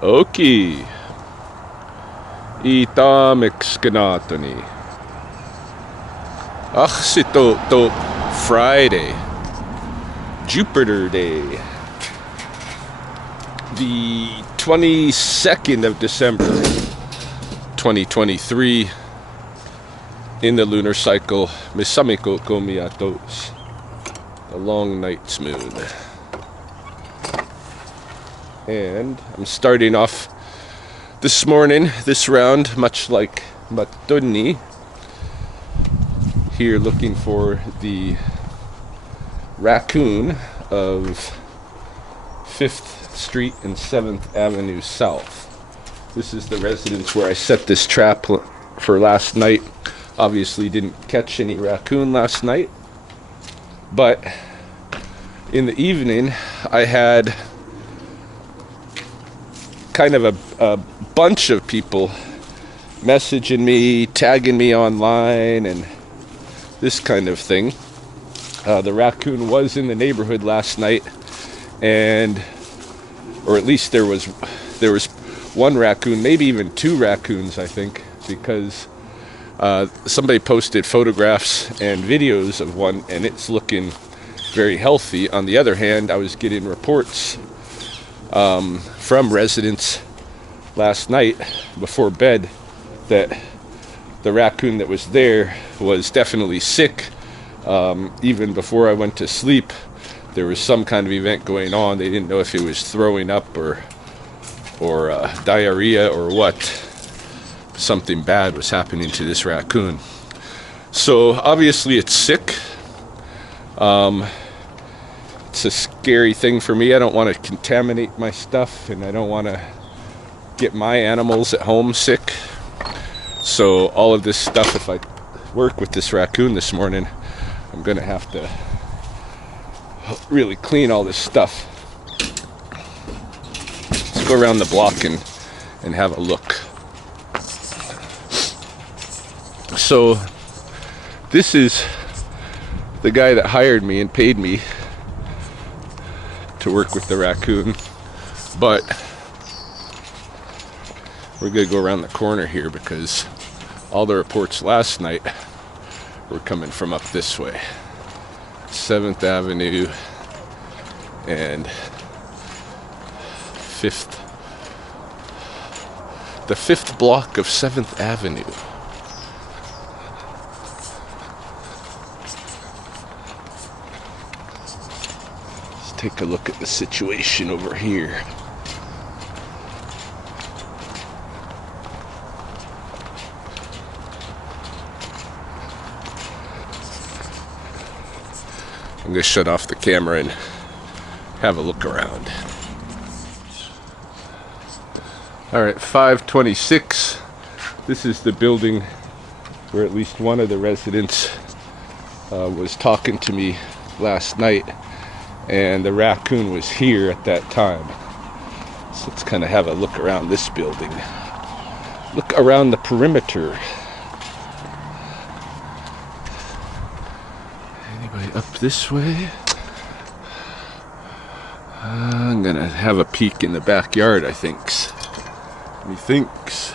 Oki. Itamix ganatoni. Ach, to Friday. Jupiter Day. The 22nd of December, 2023. In the lunar cycle, Misamiko Komiatos. The long night's moon. And I'm starting off this morning, this round, much like Matoni, here looking for the raccoon of 5th Street and 7th Avenue South. This is the residence where I set this trap for last night. Obviously didn't catch any raccoon last night, but in the evening I had kind of a bunch of people messaging me, tagging me online, and this kind of thing. The raccoon was in the neighborhood last night, or at least there was one raccoon, maybe even two raccoons, I think, because somebody posted photographs and videos of one, and it's looking very healthy. On the other hand, I was getting reports from residents last night before bed that the raccoon that was there was definitely sick. Even before I went to sleep, there was some kind of event going on. They didn't know if it was throwing up or diarrhea or what. Something bad was happening to this raccoon. So obviously it's sick. It's a scary thing for me. I don't want to contaminate my stuff, and I don't want to get my animals at home sick. So all of this stuff, if I work with this raccoon this morning, I'm going to have to really clean all this stuff. Let's go around the block and have a look. So this is the guy that hired me and paid me to work with the raccoon, but we're gonna go around the corner here because all the reports last night were coming from up this way, 7th Avenue and 5th, the 5th block of 7th Avenue. Take a look at the situation over here. I'm going to shut off the camera and have a look around. Alright, 526. This is the building where at least one of the residents was talking to me last night. And the raccoon was here at that time. So let's kind of have a look around this building. Look around the perimeter. Anybody up this way? I'm gonna have a peek in the backyard, I think. Methinks.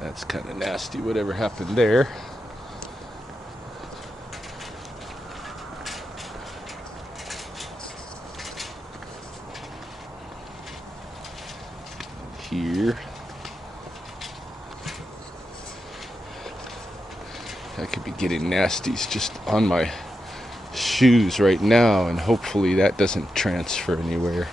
That's kind of nasty, whatever happened there. Here. I could be getting nasties just on my shoes right now, and hopefully that doesn't transfer anywhere.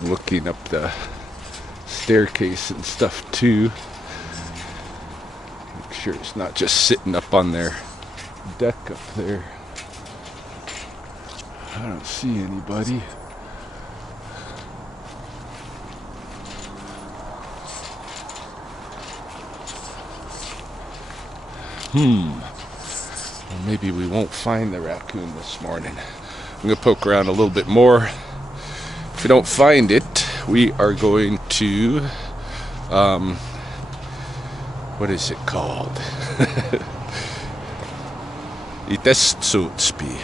Looking up the staircase and stuff too. sure it's not just sitting up on their deck up there. I don't see anybody. Well, maybe we won't find the raccoon this morning. I'm going to poke around a little bit more. If we don't find it, we are going to, what is it called? Itestsutspy,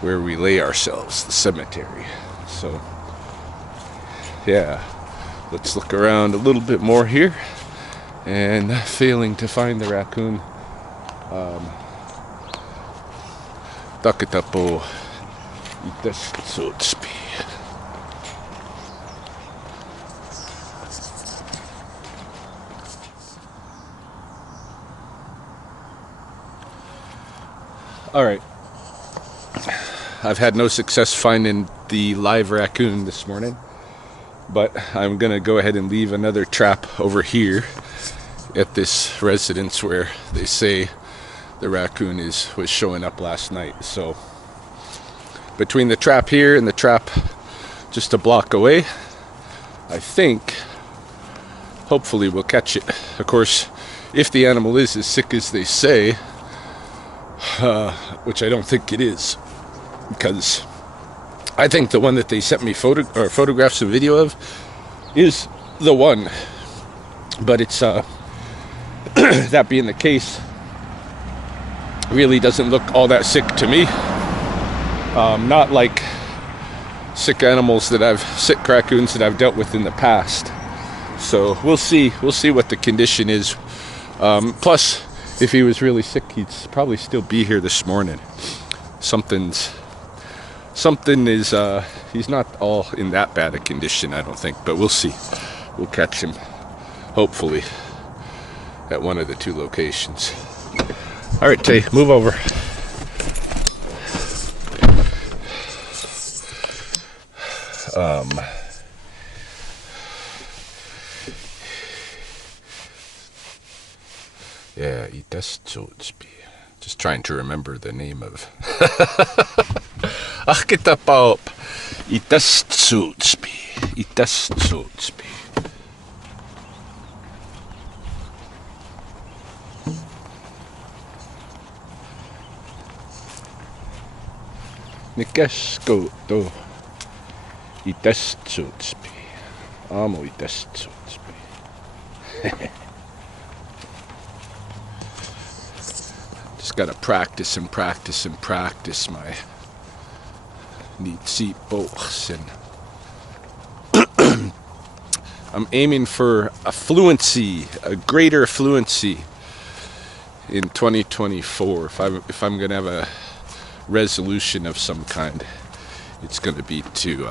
where we lay ourselves, the cemetery. So, yeah, let's look around a little bit more here. And failing to find the raccoon, Taketapo Itestsutspy. Alright, I've had no success finding the live raccoon this morning, but I'm gonna go ahead and leave another trap over here at this residence where they say the raccoon was showing up last night. So between the trap here and the trap just a block away, I think hopefully we'll catch it. Of course, if the animal is as sick as they say, which I don't think it is, because I think the one that they sent me photographs and video of is the one, but it's that being the case, really doesn't look all that sick to me. Not like sick raccoons that I've dealt with in the past. So we'll see what the condition is. Plus, if he was really sick, he'd probably still be here this morning. Something is, he's not all in that bad a condition, I don't think, but we'll see. We'll catch him, hopefully, at one of the two locations. All right, Tay, move over. Yeah, Itestsutspy. Just trying to remember the name of. Akitapaup. Itestsutspy. Itestsutspy. Nikesko to Itestsutspy. Amo Itestsutspy. Just gotta practice and practice and practice my nitsipoks, and I'm aiming for a greater fluency in 2024. If I'm gonna have a resolution of some kind, it's going to be to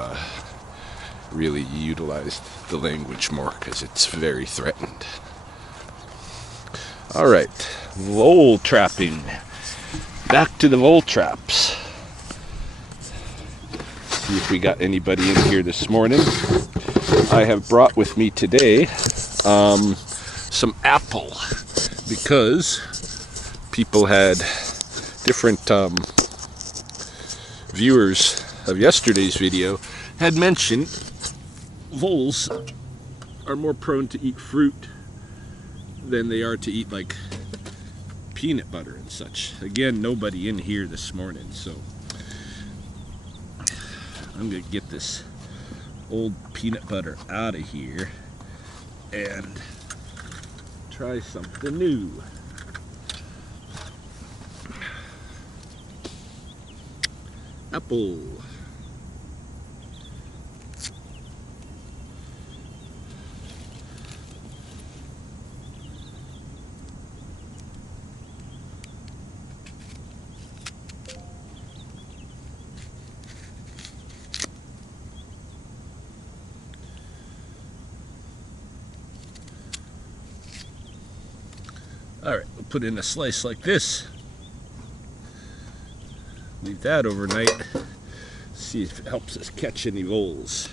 really utilize the language more, because it's very threatened. All right, vole trapping. Back to the vole traps. See if we got anybody in here this morning. I have brought with me today some apple, because people had different viewers of yesterday's video had mentioned voles are more prone to eat fruit than they are to eat like peanut butter and such. Again, nobody in here this morning, so I'm gonna get this old peanut butter out of here and try something new. Apple. All right, we'll put in a slice like this. Leave that overnight. See if it helps us catch any voles.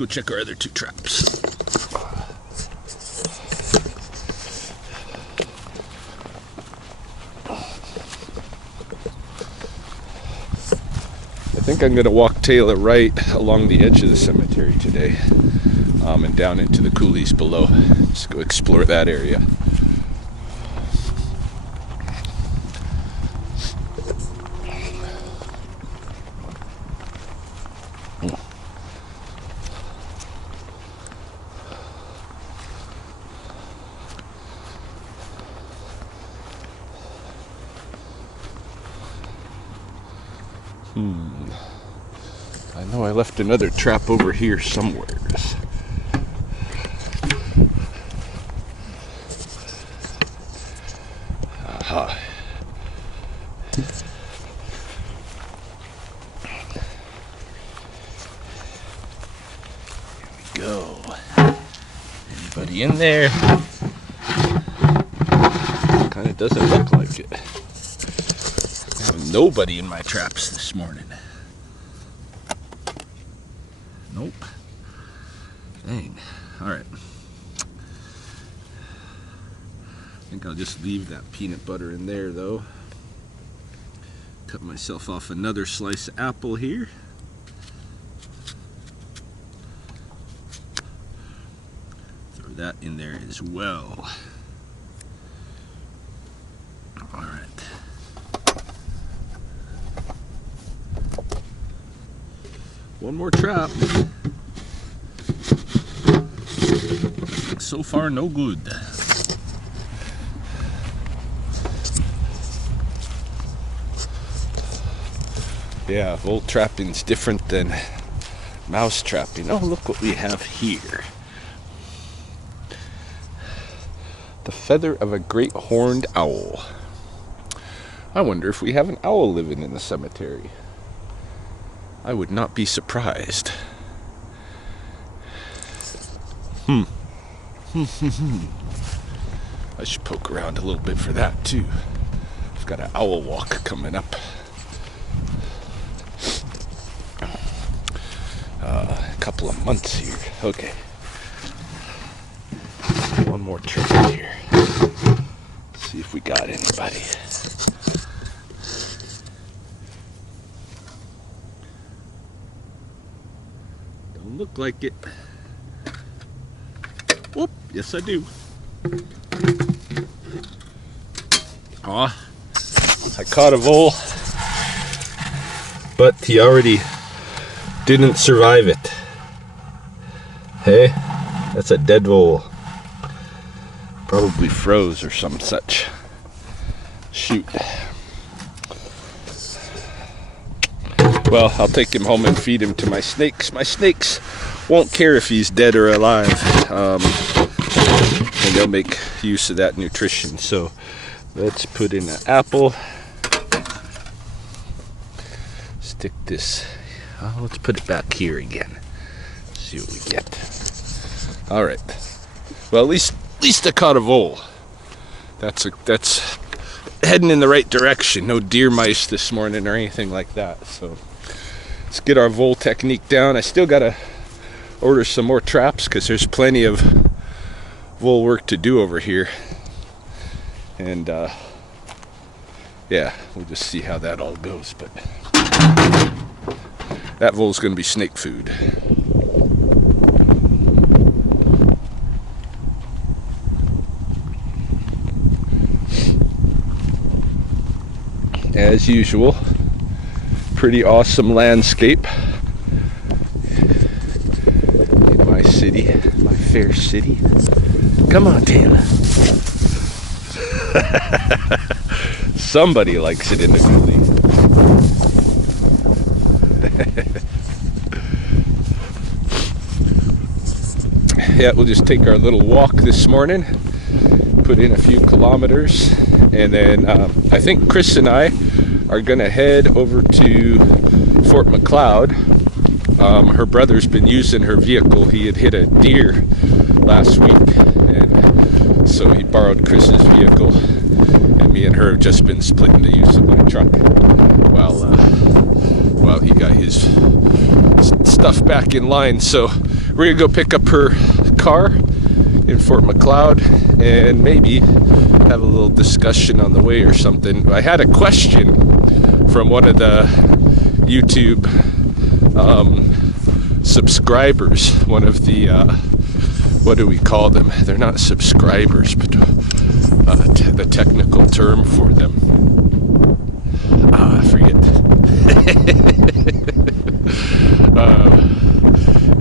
go check our other 2 traps. I think I'm going to walk Taylor right along the edge of the cemetery today, and down into the coulees below. Just go explore that area. I know I left another trap over here somewhere. Aha. Here we go. Anybody in there? Kind of doesn't look like it. I have nobody in my traps this morning. Nope. Dang. Alright. I think I'll just leave that peanut butter in there though. Cut myself off another slice of apple here. Throw that in there as well. Alright. One more trap. So far, no good. Yeah, vole trapping's different than mouse trapping. Oh, look what we have here. The feather of a great horned owl. I wonder if we have an owl living in the cemetery. I would not be surprised. I should poke around a little bit for that too. I've got an owl walk coming up. A couple of months here. Okay. One more trip here. See if we got anybody. Don't look like it. Whoop, yes I do. Aw, I caught a vole, but he already didn't survive it. Hey, that's a dead vole. Probably froze or some such. Shoot. Well, I'll take him home and feed him to my snakes. My snakes won't care if he's dead or alive, and they'll make use of that nutrition. So let's put in an apple. Stick this. Let's put it back here again. See what we get. All right. Well, at least I caught a vole. That's heading in the right direction. No deer mice this morning or anything like that. So let's get our vole technique down. I still gotta order some more traps because there's plenty of vole work to do over here. And yeah, we'll just see how that all goes. But that vole's gonna be snake food. As usual, pretty awesome landscape in my city, my fair city. Come on, Taylor. Somebody likes it in the coulee. Yeah, we'll just take our little walk this morning, put in a few kilometers, and then I think Chris and I are gonna head over to Fort McLeod. Her brother's been using her vehicle. He had hit a deer last week, and so he borrowed Chris's vehicle, and me and her have just been splitting the use of my truck while well, he got his stuff back in line. So we're gonna go pick up her car in Fort McLeod and maybe have a little discussion on the way or something. I had a question from one of the YouTube subscribers, one of the what do we call them? They're not subscribers, but the technical term for them. I forget.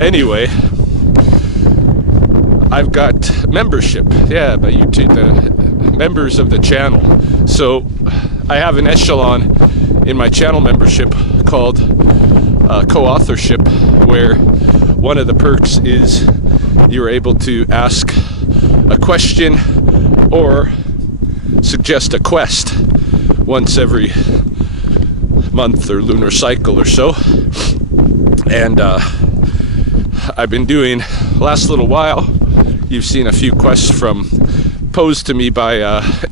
Anyway, I've got membership. Yeah, by YouTube, the members of the channel. So I have an echelon in my channel membership called co-authorship, where one of the perks is you're able to ask a question or suggest a quest once every month or lunar cycle or so. And I've been doing, last little while, you've seen a few quests posed to me by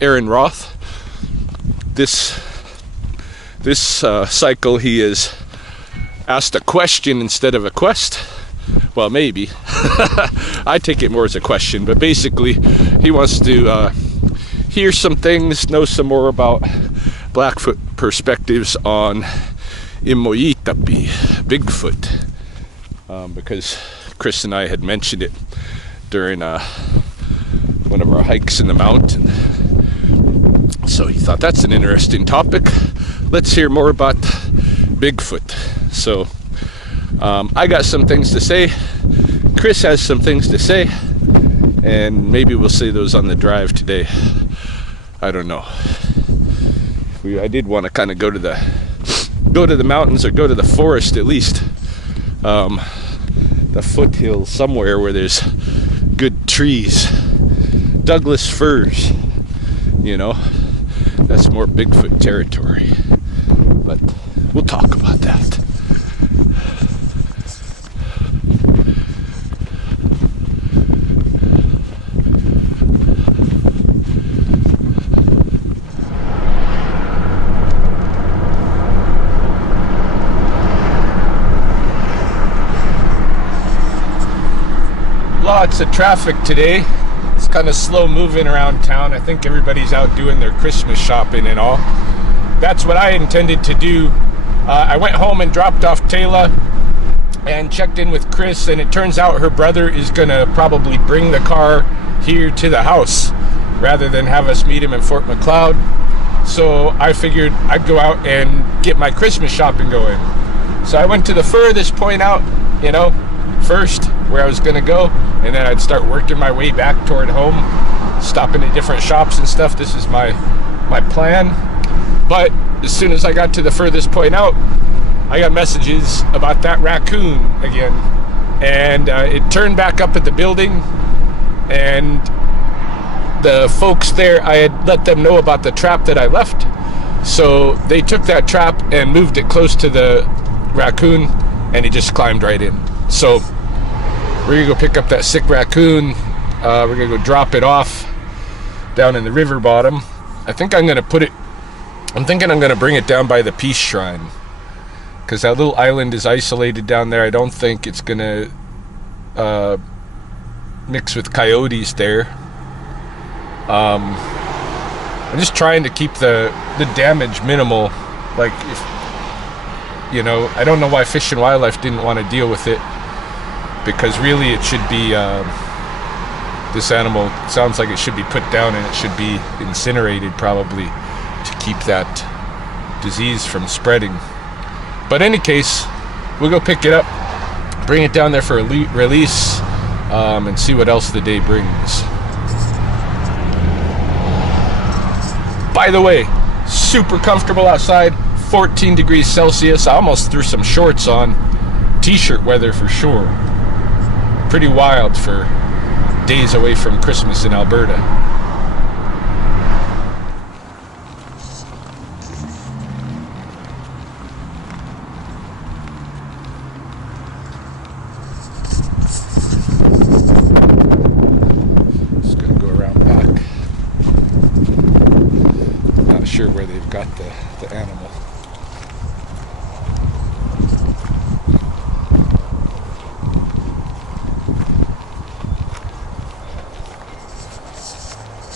Aaron Roth. This cycle he has asked a question instead of a quest. Well, maybe. I take it more as a question, but basically he wants to hear some things, know some more about Blackfoot perspectives on Imoyitapi, Bigfoot, because Chris and I had mentioned it during one of our hikes in the mountain. So he thought that's an interesting topic. Let's hear more about Bigfoot. So I got some things to say. Chris has some things to say, and maybe we'll say those on the drive today. I don't know. I did want to kind of go to the mountains, or go to the forest at least, the foothills somewhere where there's good trees, Douglas firs, that's more Bigfoot territory, but we'll talk about that. Lots of traffic today. It's kind of slow moving around town. I think everybody's out doing their Christmas shopping and all. That's what I intended to do. I went home and dropped off Taylor and checked in with Chris, and it turns out her brother is gonna probably bring the car here to the house rather than have us meet him in Fort McLeod. So I figured I'd go out and get my Christmas shopping going. So I went to the furthest point out, first, where I was gonna go, and then I'd start working my way back toward home, stopping at different shops and stuff. This is my plan. But as soon as I got to the furthest point out, I got messages about that raccoon again, and it turned back up at the building, and the folks there, I had let them know about the trap that I left, so they took that trap and moved it close to the raccoon, and he just climbed right in. So we're gonna go pick up that sick raccoon. We're gonna go drop it off down in the river bottom. I'm thinking I'm gonna bring it down by the Peace Shrine, because that little island is isolated down there. I don't think it's gonna mix with coyotes there. I'm just trying to keep the damage minimal. Like, if I don't know why Fish and Wildlife didn't want to deal with it, because really it should be, this animal sounds like it should be put down and it should be incinerated probably to keep that disease from spreading. But in any case, we'll go pick it up, bring it down there for a release, and see what else the day brings. By the way, super comfortable outside, 14 degrees Celsius. I almost threw some shorts on. T-shirt weather for sure. Pretty wild for days away from Christmas in Alberta. Just gonna go around back. Not sure where they've got the animal.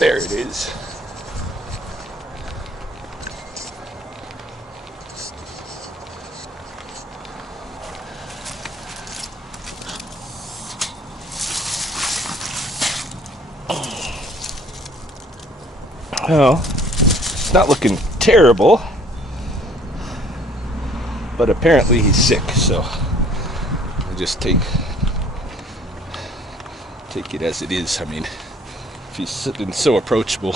There it is. Well, it's not looking terrible, but apparently he's sick, so I just take it as it is. I mean, if he's been so approachable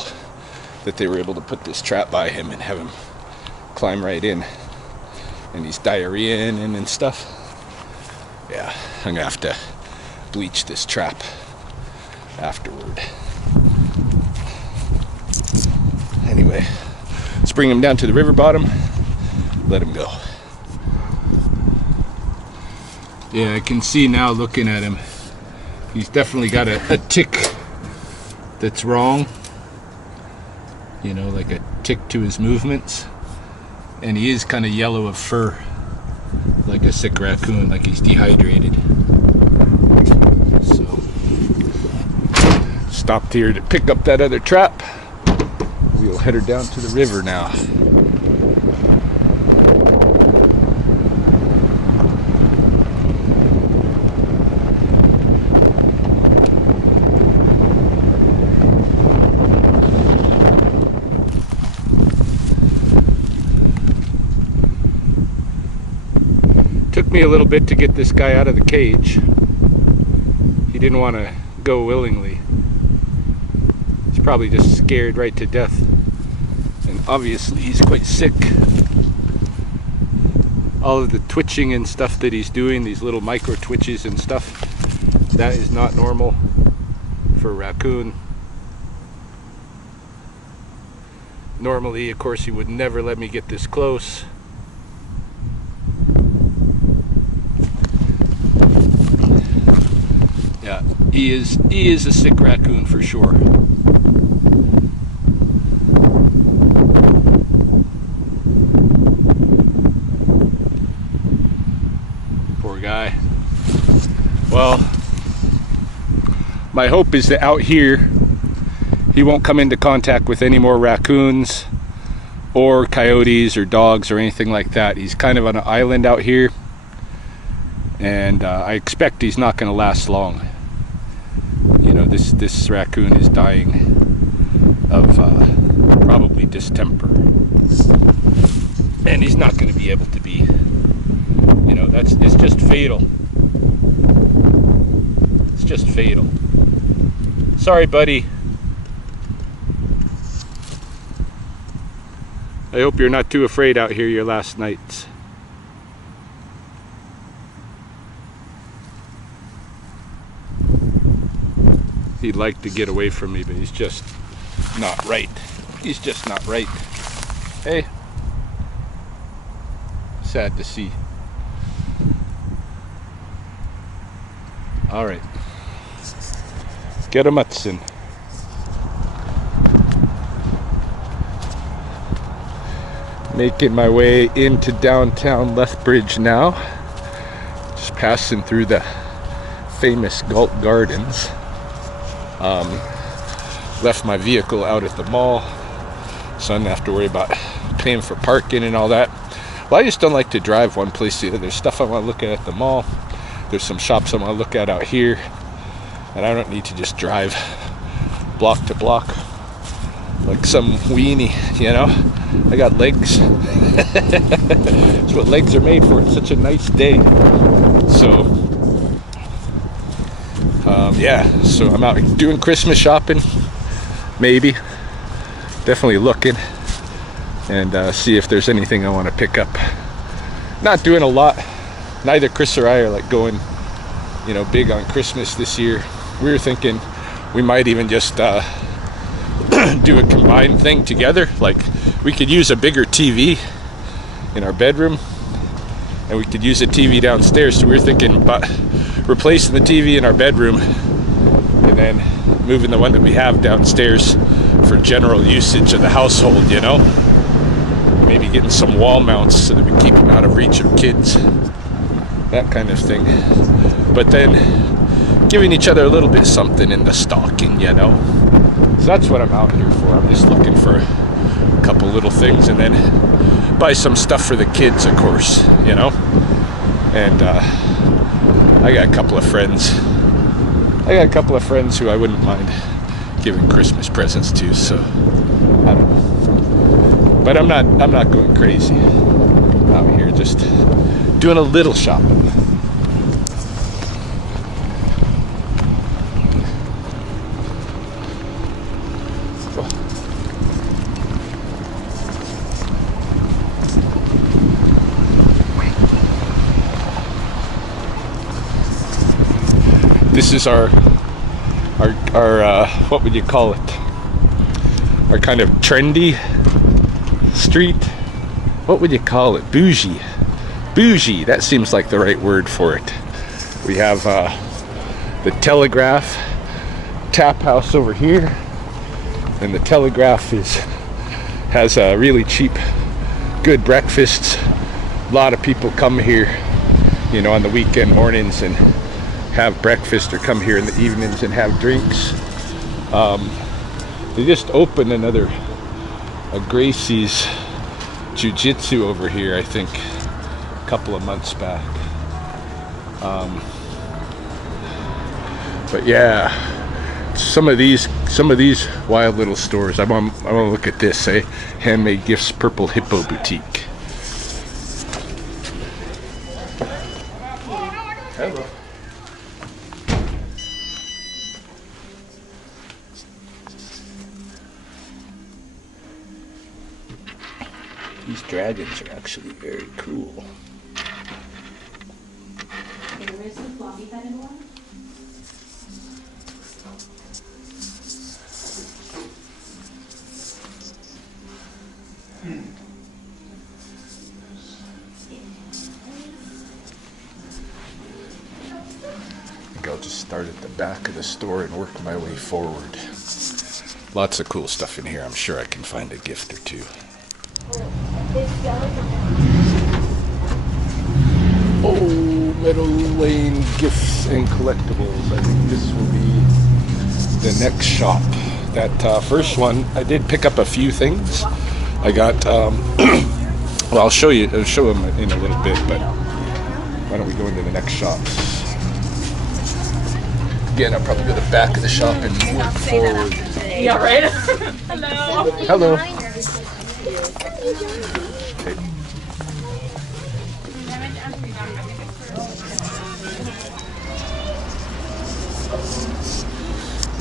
that they were able to put this trap by him and have him climb right in, and he's diarrheaing and stuff, yeah, I'm gonna have to bleach this trap afterward. Anyway, let's bring him down to the river bottom, let him go. Yeah, I can see now looking at him, he's definitely got a tick that's wrong, you know, like a tick to his movements, and he is kind of yellow of fur, like a sick raccoon, like he's dehydrated. So, stopped here to pick up that other trap. We'll head her down to the river now. Took me a little bit to get this guy out of the cage. He didn't want to go willingly. He's probably just scared right to death. And obviously he's quite sick. All of the twitching and stuff that he's doing, these little micro twitches and stuff, that is not normal for a raccoon. Normally, of course, he would never let me get this close. Yeah, he is a sick raccoon for sure. Poor guy. Well, my hope is that out here he won't come into contact with any more raccoons or coyotes or dogs or anything like that. He's kind of on an island out here, and I expect he's not going to last long. You know, this raccoon is dying of probably distemper, and he's not going to be able to be. You know, it's just fatal. It's just fatal. Sorry, buddy. I hope you're not too afraid out here your last nights. He'd like to get away from me, but he's just not right. He's just not right. Hey. Sad to see. All right. Get him, Hudson. Making my way into downtown Lethbridge now. Just passing through the famous Galt Gardens. Left my vehicle out at the mall, so I don't have to worry about paying for parking and all that. Well, I just don't like to drive one place to the other. There's stuff I want to look at the mall. There's some shops I want to look at out here, and I don't need to just drive block to block like some weenie, you know. I got legs. That's what legs are made for. It's such a nice day. So yeah, so I'm out doing Christmas shopping, maybe, definitely looking, and see if there's anything I want to pick up. Not doing a lot. Neither Chris or I are like going, you know, big on Christmas this year. We were thinking we might even just do a combined thing together. Like, we could use a bigger TV in our bedroom, and we could use a TV downstairs. So we were thinking about replacing the TV in our bedroom and then moving the one that we have downstairs for general usage of the household, you know. Maybe getting some wall mounts so that we keep them out of reach of kids, that kind of thing. But then giving each other a little bit something in the stocking, you know. So that's what I'm out here for. I'm just looking for a couple little things, and then buy some stuff for the kids, of course, you know. And I got a couple of friends who I wouldn't mind giving Christmas presents to, so I don't know. But I'm not going crazy out here, just doing a little shopping. This is our what would you call it? Our kind of trendy street. What would you call it? Bougie. Bougie. That seems like the right word for it. We have the Telegraph Tap House over here, and the Telegraph has really cheap, good breakfasts. A lot of people come here, you know, on the weekend mornings and have breakfast, or come here in the evenings and have drinks. They just opened a Gracie's Jiu-Jitsu over here, I think, a couple of months back. But yeah, some of these wild little stores. I want to look at this. Handmade Gifts, Purple Hippo Boutique. Hello. These dragons are actually very cool. Okay, where's the floppy headed one? I think I'll just start at the back of the store and work my way forward. Lots of cool stuff in here. I'm sure I can find a gift or two. Oh, Meadow Lane Gifts and Collectibles. I think this will be the next shop. That first one, I did pick up a few things. I got, well, I'll show them in a little bit, but why don't we go into the next shops? Again, I'll probably go to the back of the shop and work forward. Yeah, right? Hello. Hello. Okay.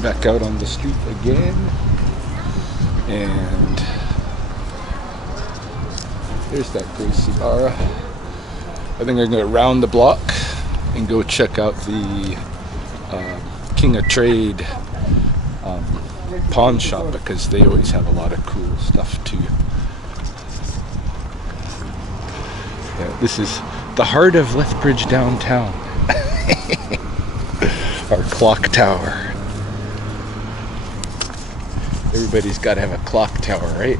Back out on the street again, and there's that Gracie Barra. I think I'm going to round the block and go check out the King of Trade pawn shop, because they always have a lot of cool stuff too. Yeah, this is the heart of Lethbridge downtown. Our clock tower. Everybody's got to have a clock tower, right?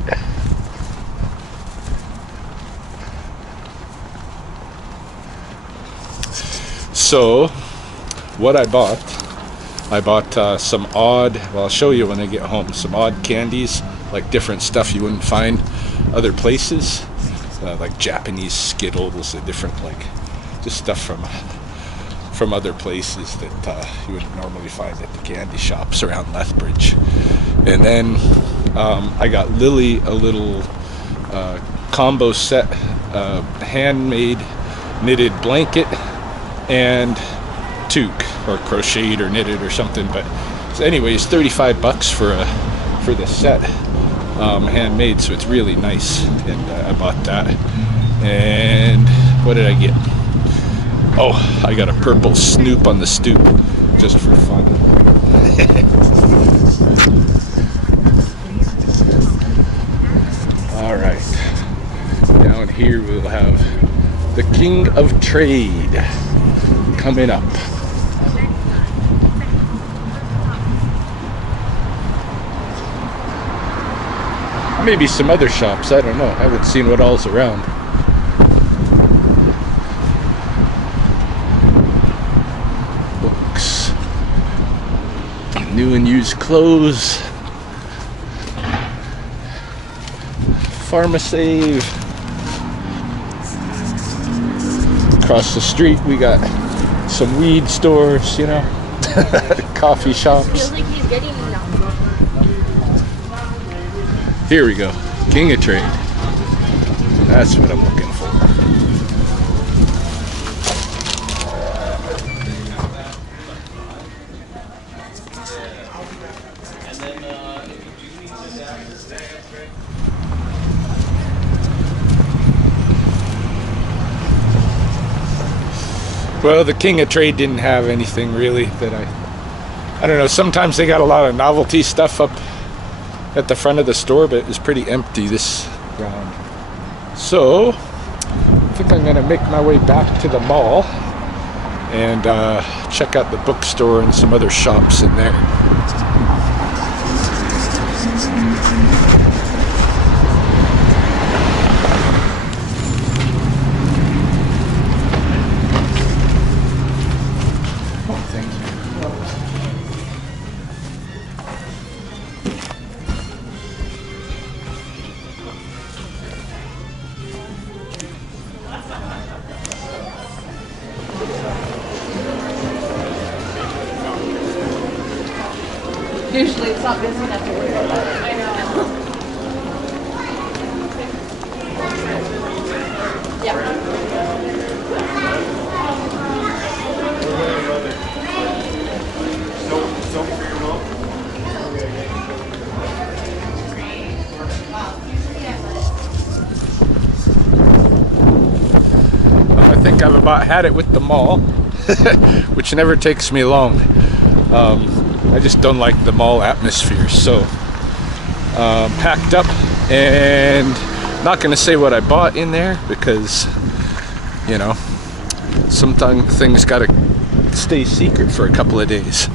So, what I bought some odd, well, I'll show you when I get home, some odd candies, like different stuff you wouldn't find other places, like Japanese Skittles and different, like, just stuff from other places that you wouldn't normally find at the candy shops around Lethbridge. And then I got Lily a little combo set, handmade knitted blanket and toque, or crocheted or knitted or something. But so anyways, $35 for the set, handmade, so it's really nice. And I bought that. And what did I get? Oh, I got a purple Snoop on the stoop, just for fun. All right, down here we'll have the King of Trade coming up. Maybe some other shops, I don't know. I haven't seen what all's around. Books, new and used clothes, Pharmasave. Across the street we got some weed stores, you know, coffee shops. Feels like he's getting enough. Here we go, King of Trade. That's what I'm looking for. Well, the King of Trade didn't have anything really that I don't know, sometimes they got a lot of novelty stuff up at the front of the store, but it was pretty empty this round. So, I think I'm gonna make my way back to the mall and check out the bookstore and some other shops in there. Usually it's not busy enough to worry about it. I know. I think I've about had it with the mall, which never takes me long. I just don't like the mall atmosphere, so packed up, and not gonna say what I bought in there because, you know, sometimes things gotta stay secret for a couple of days.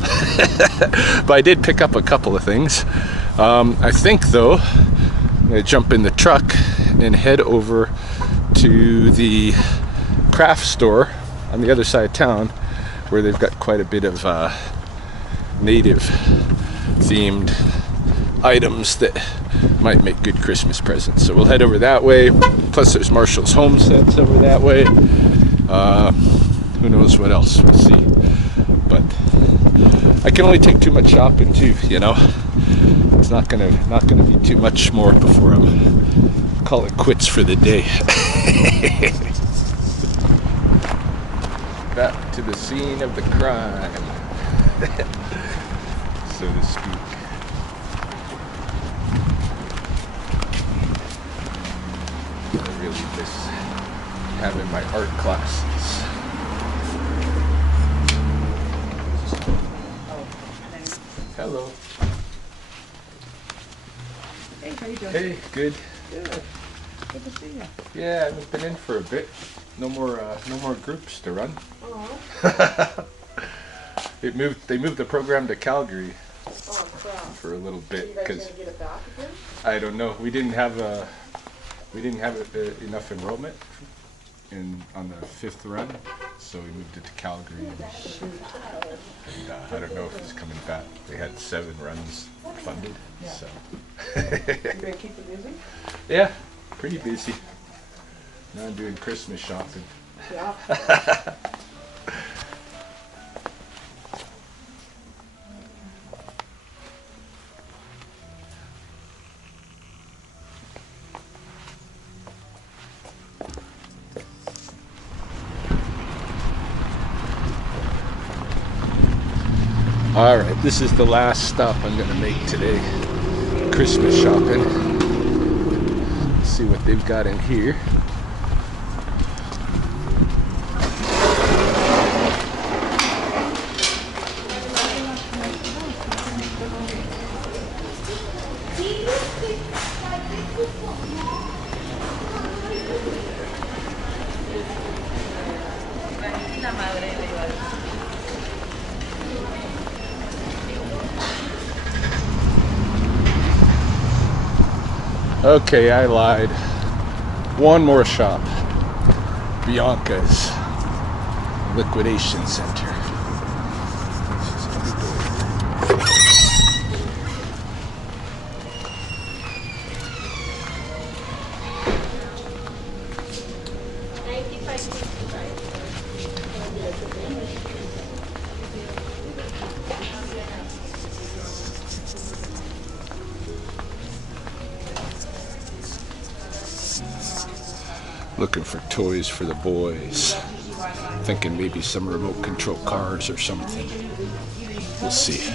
But I did pick up a couple of things. I think though, I'm gonna jump in the truck and head over to the craft store on the other side of town where they've got quite a bit of native themed items that might make good Christmas presents. So we'll head over that way. Plus there's Marshall's home sets over that way. Who knows what else, we'll see. But I can only take too much shopping too, you know. It's not gonna be too much more before I'm call it quits for the day. Back to the scene of the crime. So to speak. I really miss having my art classes. Hello. Hey, how you doing? Hey, good. Good. Good to see you. Yeah, I haven't been in for a bit. No more groups to run. Oh. They moved the program to Calgary Oh, crap. for a little Are you bit guys because gonna get it back again? I don't know. We didn't have enough enrollment on the 5th run, so we moved it to Calgary. And, I don't know if it's coming back. They had 7 runs funded, Yeah. so You gonna keep it busy? yeah, pretty busy. Now I'm doing Christmas shopping. Yeah. All right, this is the last stop I'm gonna make today. Christmas shopping. Let's see what they've got in here. Okay, I lied. One more shop. Bianca's Liquidation Center. Looking for toys for the boys. Thinking maybe some remote control cars or something. We'll see.